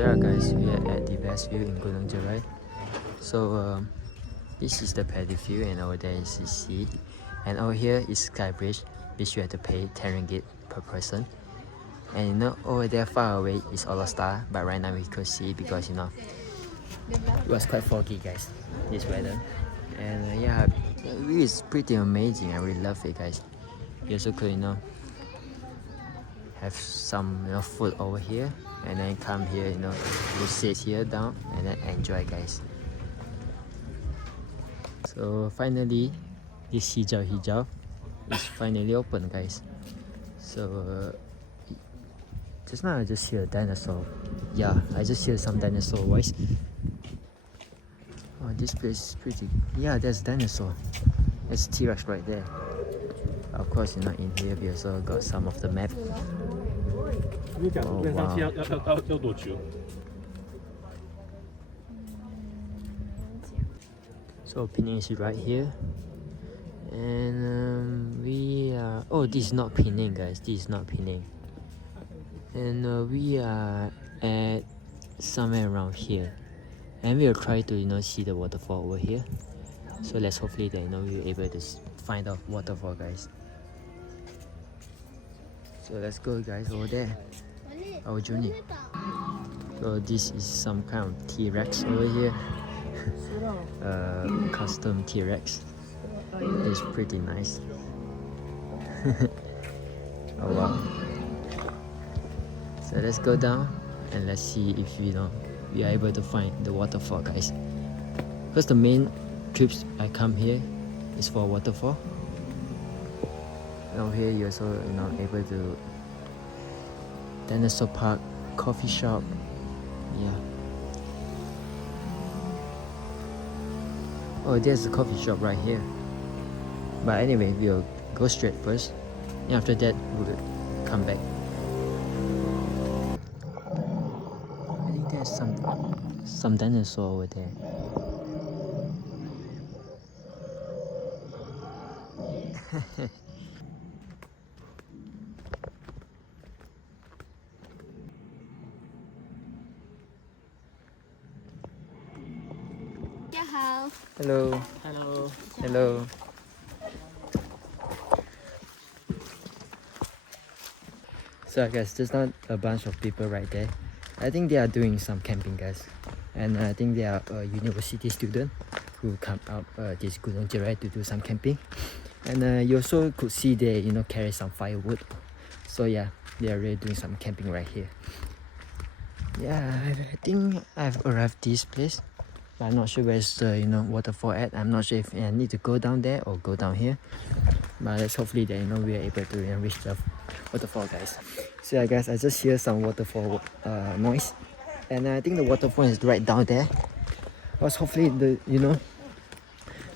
yeah guys, we are at the best view in Gunung Jerai. So this is the paddy view and over there is the sea. And over here is Sky Bridge, which you have to pay 10 ringgit per person. And you know, over there far away is All Star, but right now we could see because you know, it was quite foggy guys, this weather. And yeah, it's pretty amazing, I really love it guys. You also could, you know, have some food over here and then come here, you know, to sit here down and then enjoy guys. So finally this hijau is finally open guys. So just now I just hear a dinosaur. Yeah, I just hear some dinosaur voice. Oh, this place is pretty. Yeah, there's dinosaur. There's T-Rex right there. Of course, you know, in here we also got some of the map. Oh, wow. So Penang is right here, and we are. Oh, this is not Penang, guys. This is not Penang, and we are at somewhere around here, and we'll try to see the waterfall over here. So let's hopefully that we're able to find out waterfall, guys. So let's go, guys, over there. Our journey. So this is some kind of T-Rex over here. Custom T-Rex. It's pretty nice. Oh wow. So let's go down and let's see if we are able to find the waterfall, guys. Because the main trips I come here is for waterfall. And over here you also able to dinosaur park, coffee shop. Yeah. Oh, there's a coffee shop right here. But anyway, we'll go straight first, and after that we'll come back. I think there's some dinosaur over there. Hello. Hello. Hello. So I guess there's not a bunch of people right there. I think they are doing some camping, guys. And I think they are a university student who come up this Gunung Jerai to do some camping. And you also could see they carry some firewood. So yeah, they are really doing some camping right here. Yeah, I think I've arrived this place. But I'm not sure where's the waterfall at. I'm not sure if I need to go down there or go down here. But let's hopefully that we are able to reach the waterfall, guys. So yeah, guys, I just hear some waterfall noise, and I think the waterfall is right down there. I was hopefully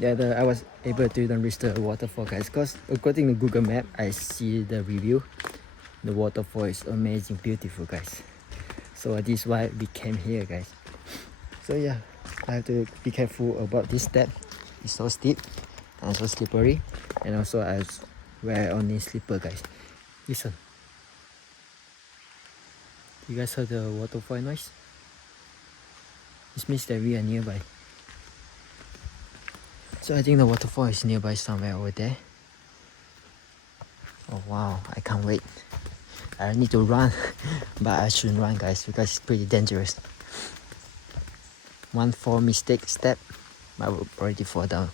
I was able to reach the waterfall, guys. Because according to Google Map, I see the review. The waterfall is amazing, beautiful, guys. So this is why we came here, guys. So yeah, I have to be careful about this step. It's so steep and so slippery, and also I wear only slipper, guys. Listen, you guys heard the waterfall noise? This means that we are nearby. So I think the waterfall is nearby somewhere over there. Oh wow, I can't wait. I need to run, but I shouldn't run, guys, because it's pretty dangerous. One mistake step, I will already fall down.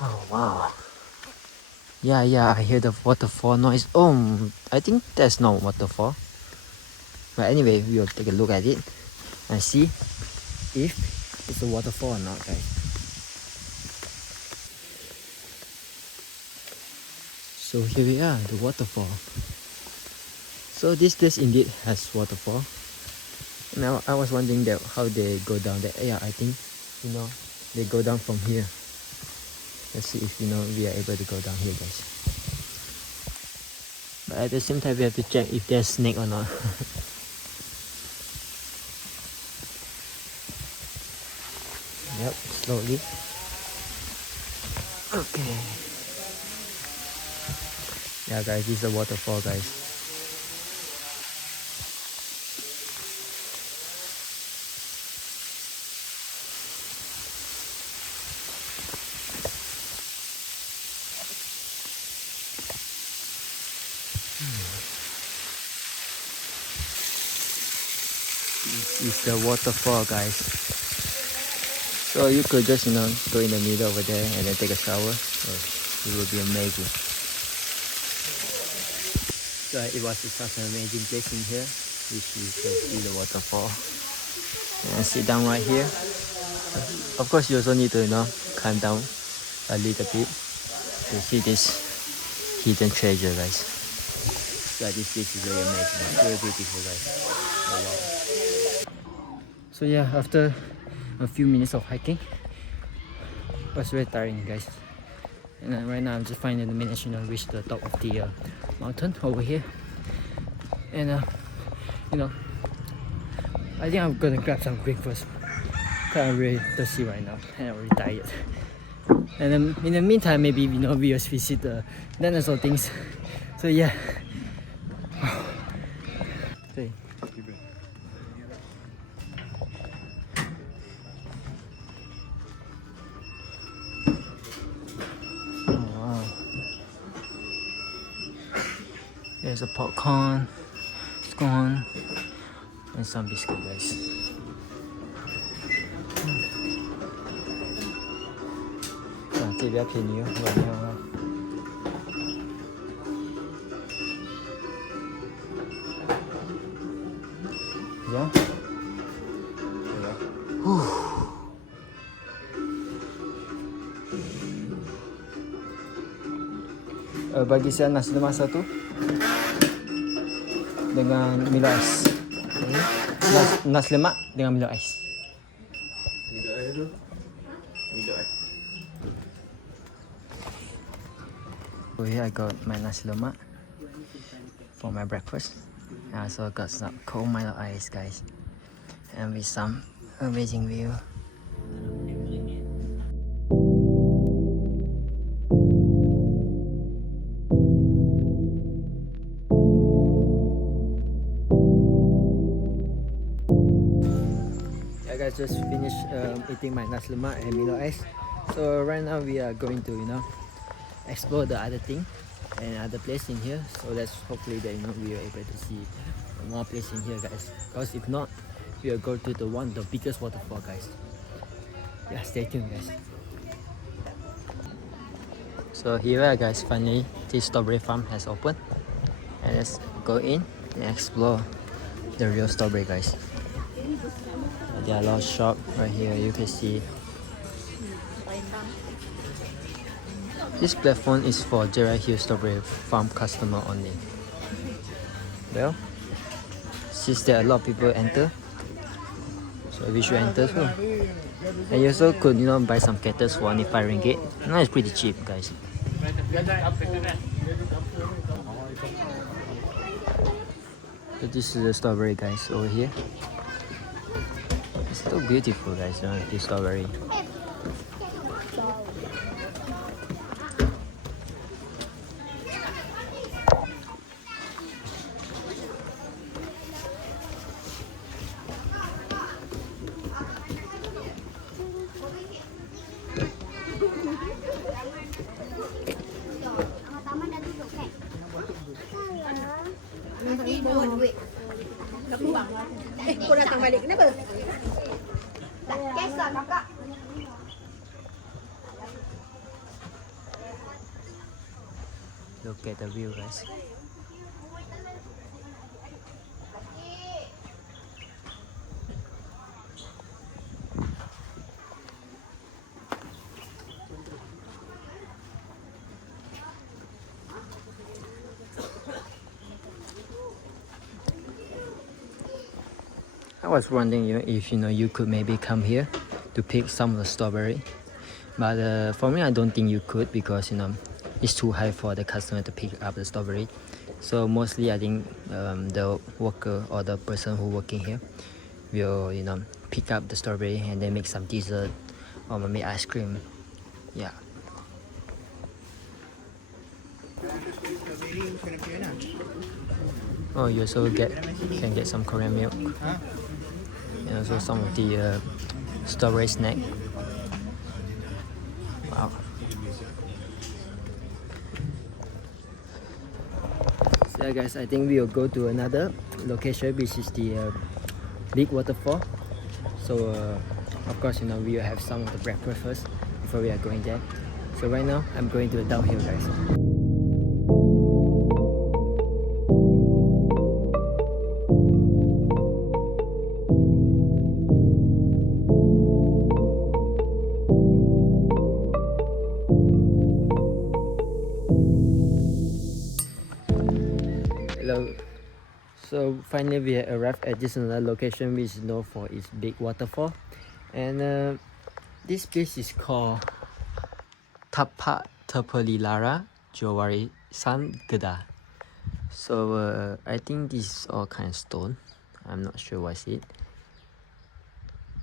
Oh wow. Yeah, I hear the waterfall noise. Oh, I think there's no waterfall. But anyway, we'll take a look at it and see if it's a waterfall or not, guys. So here we are, the waterfall. So this place indeed has waterfall. Now I was wondering that how they go down there. Yeah, I think they go down from here. Let's see if we are able to go down here, guys. But at the same time we have to check if there's snake or not. Yep, slowly. Okay. Yeah guys, this is a waterfall guys. This is the waterfall guys. So you could just go in the middle over there and then take a shower. So it will be amazing. So it was such an amazing place in here, which you can see the waterfall. And sit down right here. Of course you also need to climb down a little bit to see this hidden treasure guys. So this place is very amazing, very beautiful guys. Oh, wow. So yeah, after a few minutes of hiking, it was very tiring guys. And right now I'm just finally managed to reach the top of the mountain over here. And I think I'm gonna grab some breakfast. Cause I'm really thirsty right now and I'm really tired. And then in the meantime, maybe we just visit the dinosaur things. So yeah. Okay. Oh wow. There's a popcorn, scone, and some biscuit guys. Ah, 这比较便宜哦，晚上啊。Yeah. Bagi saya nasi lemak satu dengan Milo ais. Nasi lemak dengan Milo ais. Milo ais tu. Milo ais. So here I got my nasi lemak for my breakfast. I also got some cold Milo ice guys, and with some amazing view. Yeah guys, just finished eating my nasi lemak and Milo ice. So right now we are going to explore the other thing and other place in here. So let's hopefully that we are able to see more place in here guys, because if not we will go to the biggest waterfall guys. Yeah, stay tuned guys. So here guys, finally this strawberry farm has opened, and let's go in and explore the real strawberry guys. There are a lot of shops right here, you can see. This platform is for Jerai Hill Strawberry Farm customer only. Well, since there are a lot of people enter, so we should enter too. And you also could buy some cactus for only 5 ringgit. Now it's pretty cheap guys. So this is the strawberry guys over here. It's so beautiful guys, this strawberry. Kau datang balik kenapa? Look at the view guys. I was wondering if you could maybe come here to pick some of the strawberry, but for me I don't think you could, because it's too high for the customer to pick up the strawberry. So mostly I think the worker or the person who working here will pick up the strawberry and then make some dessert or maybe ice cream. Yeah. Oh, you also can get some Korean milk and also some of the strawberry snack. Wow. So yeah, guys, I think we will go to another location, which is the big waterfall. So of course, we will have some of the breakfast first before we are going there. So right now I'm going to the downhill, guys. Hello. So finally we have arrived at this another location which is known for its big waterfall, and this place is called Tapak Terpelilara Jawari San Kedah. So I think this is all kind of stone. I'm not sure what's it,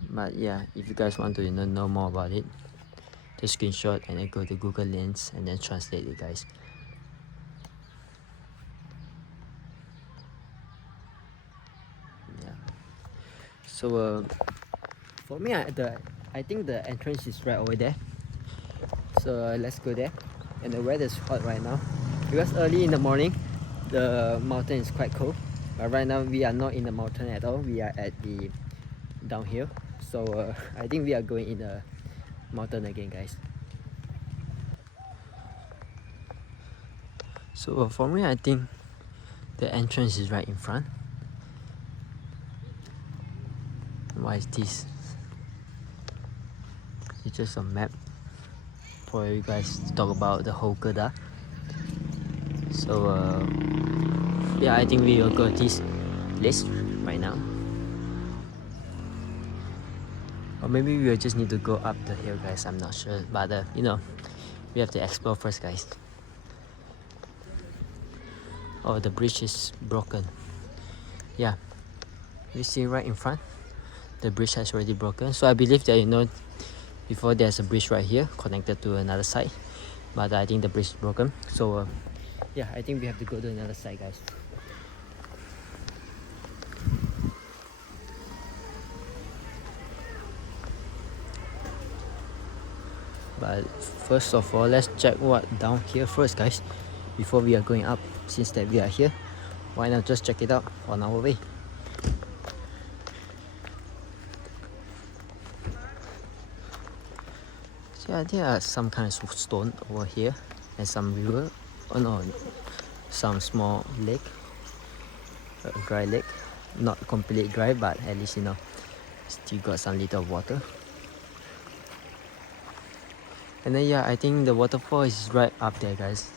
but yeah, if you guys want to know more about it, just screenshot and then go to Google Lens and then translate it, guys. Yeah. So for me, I think the entrance is right over there. So let's go there. And the weather is hot right now because early in the morning the mountain is quite cold, but right now we are not in the mountain at all. We are at the downhill. So I think we are going in the mountain again, guys. So for me, I think the entrance is right in front. Why is this? It's just a map for you guys to talk about the whole Kedah. So yeah, I think we will go this place right now, or maybe we will just need to go up the hill, guys. I'm not sure, but we have to explore first, guys. Oh, the bridge is broken. Yeah, you see right in front, the bridge has already broken. So I believe that before there's a bridge right here connected to another side, but I think the bridge is broken. So yeah, I think we have to go to another side, guys. But first of all, let's check what down here first, guys, before we are going up. Since that we are here, why not just check it out on our way? So yeah, there are some kind of stone over here and some river. Oh no, some small lake, a dry lake, not completely dry, but at least still got some little water. And then yeah, I think the waterfall is right up there, guys.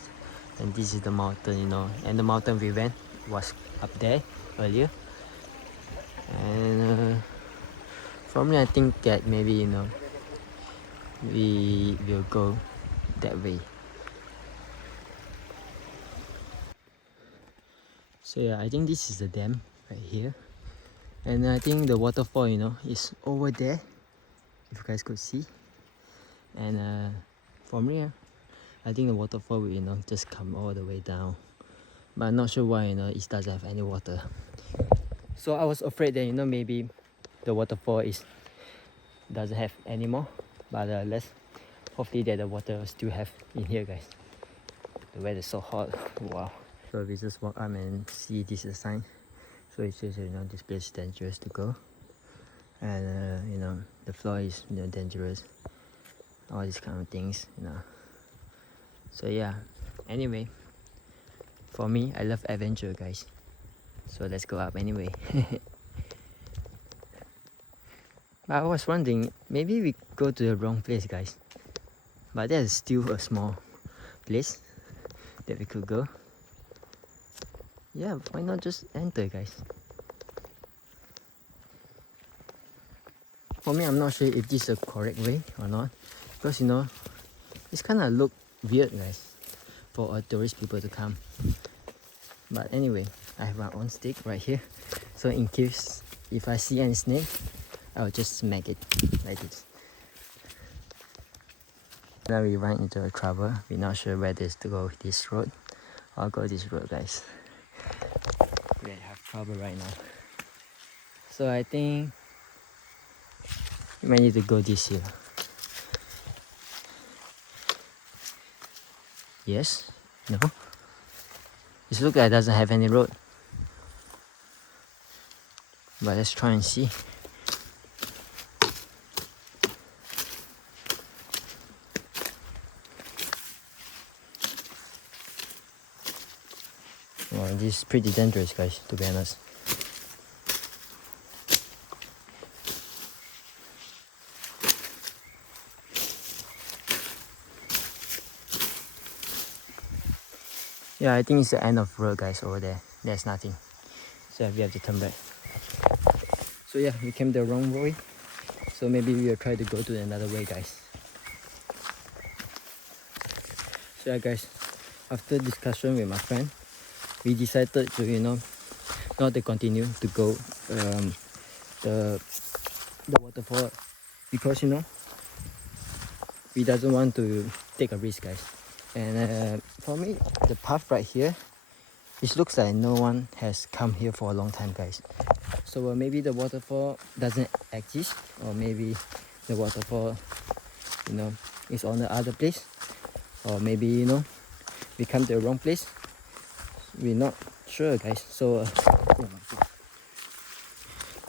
And this is the mountain, and the mountain we went was up there earlier. And for me, I think that maybe we will go that way. So yeah, I think this is the dam right here, and I think the waterfall is over there, if you guys could see. And from here, I think the waterfall will just come all the way down, but I'm not sure why it doesn't have any water. So I was afraid that maybe the waterfall doesn't have any more, but let's hopefully that the water still have in here, guys. The weather is so hot. Wow. So we just walk up and see this is a sign. So it says this place is dangerous to go, and the floor is dangerous, all these kind of things. So yeah, anyway, for me, I love adventure, guys, so let's go up anyway. But I was wondering, maybe we go to the wrong place, guys, but there's still a small place that we could go. Yeah, why not just enter, guys? For me, I'm not sure if this is the correct way or not, because it's kind of look weird, guys, for tourist people to come. But anyway, I have my own stick right here, so in case if I see any snake, I'll just smack it like this. Now we run into a trouble. We're not sure where this to go, this road, I'll go this road, guys. We have trouble right now. So I think we might need to go this here. Yes? No? This looks like it doesn't have any road. But let's try and see. Well, this is pretty dangerous, guys, to be honest. Yeah, I think it's the end of the road, guys, over there. There's nothing. So we have to turn back. So yeah, we came the wrong way. So maybe we'll try to go to another way, guys. So yeah, guys, after discussion with my friend, we decided to, not to continue to go the waterfall because, we doesn't want to take a risk, guys. And for me, the path right here, it looks like no one has come here for a long time, guys. So maybe the waterfall doesn't exist, or maybe the waterfall, is on the other place, or maybe we come to the wrong place. We're not sure, guys. So oh my God.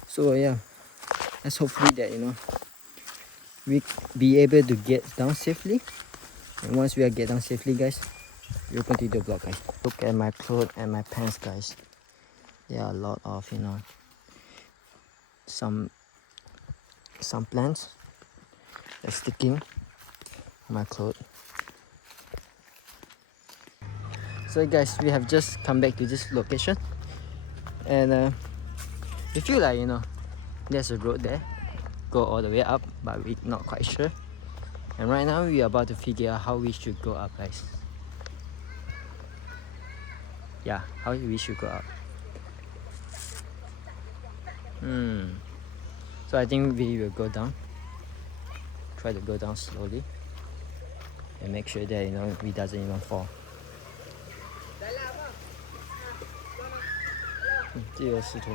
So yeah, let's hopefully that we be able to get down safely. And once we get down safely, guys, we'll continue the vlog, guys. Look at my clothes and my pants, guys. There are a lot of some plants that's sticking on my clothes. So guys, we have just come back to this location, and we feel like there's a road there, go all the way up, but we're not quite sure. And right now we are about to figure out how we should go up, guys. Yeah, how we should go up. So I think we will go down. Try to go down slowly and make sure that we doesn't even fall. 这个石头。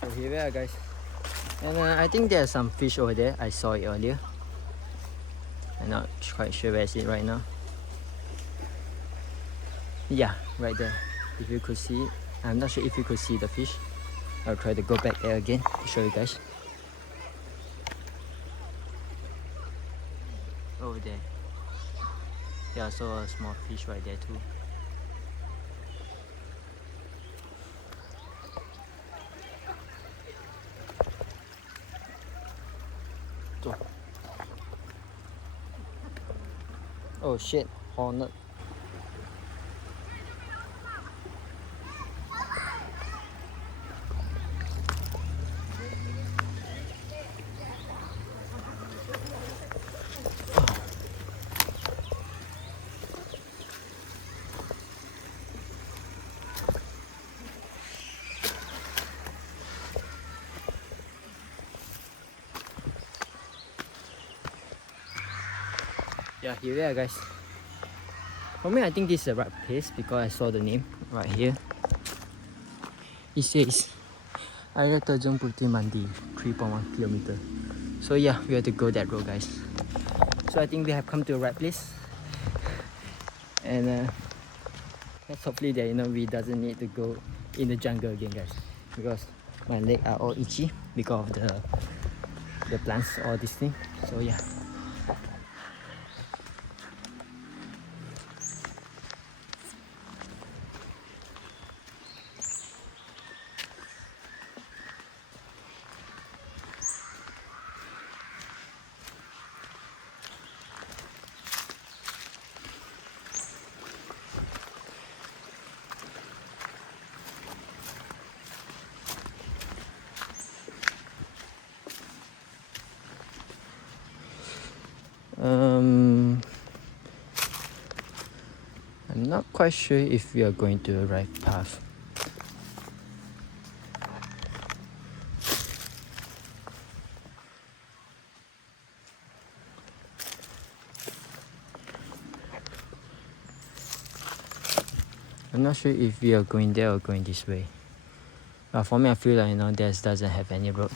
So here we are, guys. And I think there's some fish over there. I saw it earlier. I'm not quite sure where is it right now. Yeah, right there. If you could see, I'm not sure if you could see the fish. I'll try to go back there again to show you guys. Over there. Yeah, I saw a small fish right there too. Oh shit, hornet. Yeah, here we are, guys. For me, I think this is the right place because I saw the name right here. It says Air Terjun Putri Mandi, 3.1 kilometer. So yeah, we have to go that road, guys. So I think we have come to the right place. And let's hopefully that we doesn't need to go in the jungle again, guys, because my legs are all itchy because of the plants, all this thing. So yeah. I'm not quite sure if we are going to the right path. I'm not sure if we are going there or going this way. But for me, I feel like this doesn't have any road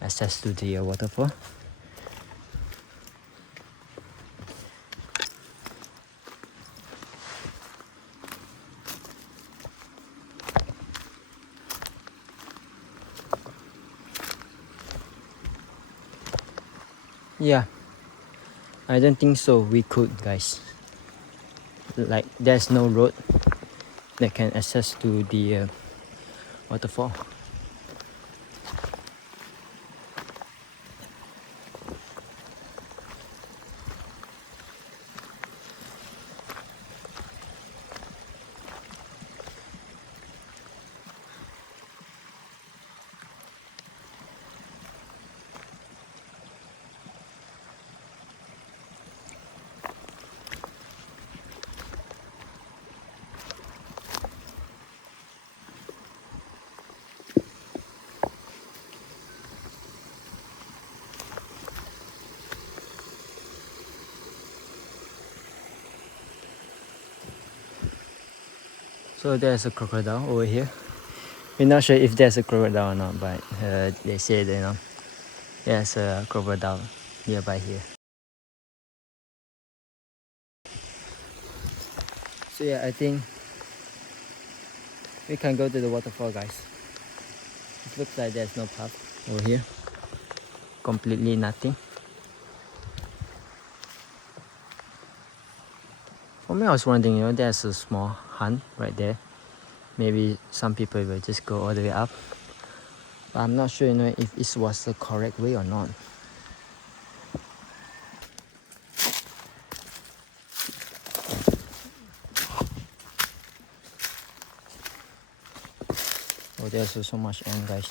access to the waterfall. Yeah, I don't think so. We could, guys. Like, there's no road that can access to the waterfall. So there's a crocodile over here. We're not sure if there's a crocodile or not, but they say there's a crocodile nearby here. So yeah, I think we can go to the waterfall, guys. It looks like there's no path over here. Completely nothing. For me, I was wondering, there's a small hut right there. Maybe some people will just go all the way up. But I'm not sure, if it was the correct way or not. Oh, there's so much ant, guys.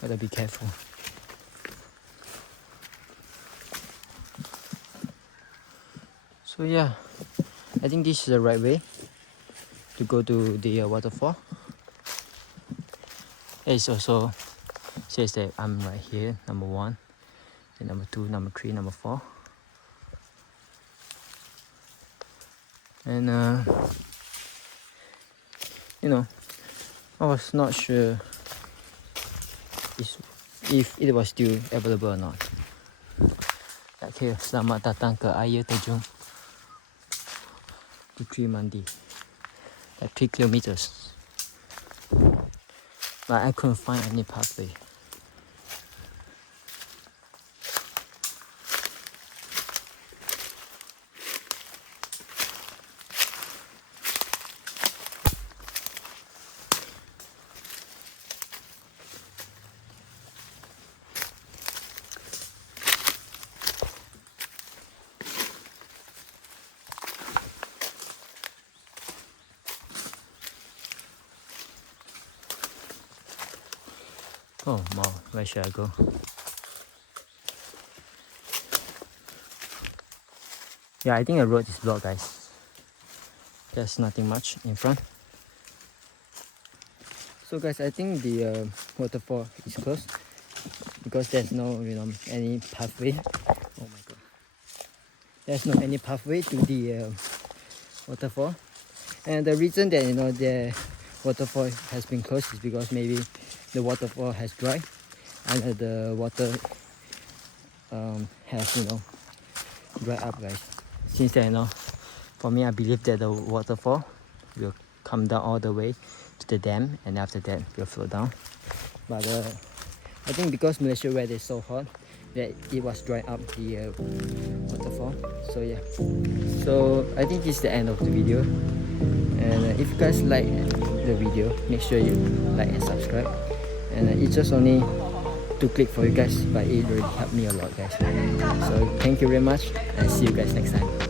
Gotta be careful. So yeah, I think this is the right way to go to the waterfall. It also says that I'm right here, number 1, and number 2, number 3, number 4. And I was not sure if it was still available or not. Okay, selamat datang ke air terjun Putri Mandi. Like 3 kilometers. But I couldn't find any pathway. Oh wow, where should I go? Yeah, I think the road is blocked, guys. There's nothing much in front. So guys, I think the waterfall is closed because there's no any pathway. Oh my god. There's no any pathway to the waterfall. And the reason that the waterfall has been closed is because maybe the waterfall has dried and the water has dried up, guys. Since then, for me, I believe that the waterfall will come down all the way to the dam, and after that will flow down. But I think because Malaysia weather is so hot that it was dry up the waterfall. So yeah, so I think this is the end of the video. And if you guys like the video, make sure you like and subscribe. And it's just only to click for you guys, but it really helped me a lot, guys. So thank you very much, and see you guys next time.